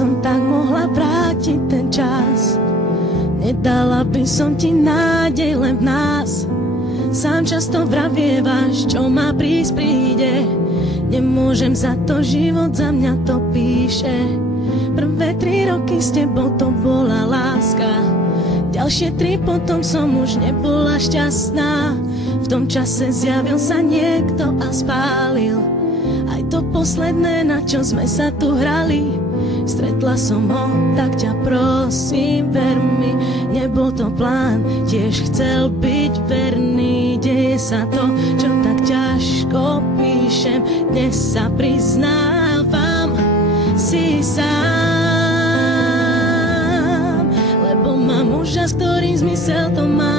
som tak mohla vrátiť ten čas. Nedala by som ti nádej len v nás. Sám často vravievaš, čo má prísť príde. Nemôžem za to, život za mňa to píše. Prvé 3 roky s tebou to bola láska. Ďalšie 3 potom som už nebola šťastná. V tom čase zjavil sa niekto a spálil aj to posledné, na čo sme sa tu hrali. Stretla som ho, tak ťa prosím, ver mi, nebol to plán, tiež chcel byť verný. Deje sa to, čo tak ťažko píšem, dnes sa priznávam, si sám, lebo mám muža, s ktorým zmysel to má.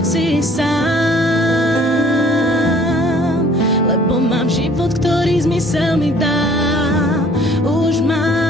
Si sám, lebo mám život, ktorý zmysel mi dá. Už mám